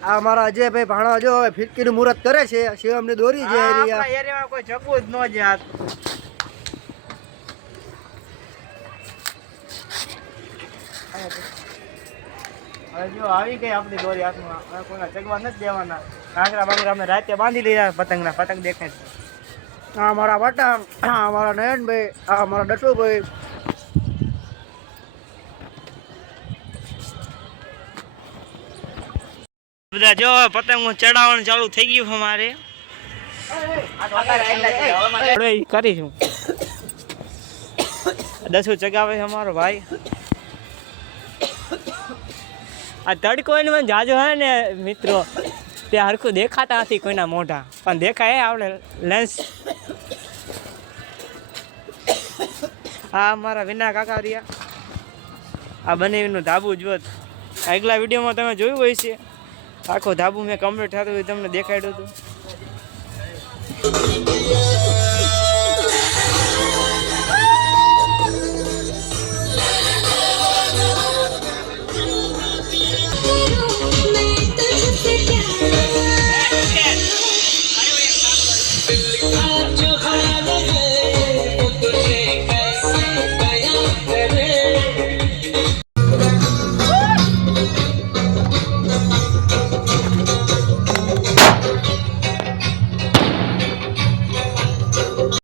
આ મારા અજયભાઈ ભાણો જો હવે ફિરકીનું મુહૂર્ત કરે છે શિવમની દોરી છે એરિયામાં કોઈ જગવું જ ન જાત હવે જો આવી ગઈ આપણી દોરી હાથમાં હવે કોઈના ચગવા નથી દેવાના કાંકરા બાંગરા અમે રાતે બાંધી લીધા પતંગના પતંગ દેખાય છે આ મારા પતંગ આ મારા નયનભાઈ આ મારા દસુભાઈ બધા જો પતંગ ચડાવવાનું ચાલુ થઈ ગયું અમારે કરીશું દસું ચગાવે છે અમારો ભાઈ આ તડકો એને મને જાજો હે ને મિત્રો તે હરખું દેખાતા નથી કોઈના મોઢા પણ દેખાય આપણે લેન્સ આ અમારા વિના કાકા રહ્યા આ બનેવીનું ધાબુ જોત આગલા વિડીયોમાં તમે જોયું હોય છે આખો ધાબુ મેં કમ્પ્લીટ થતું હોય તમને દેખાડ્યું હતું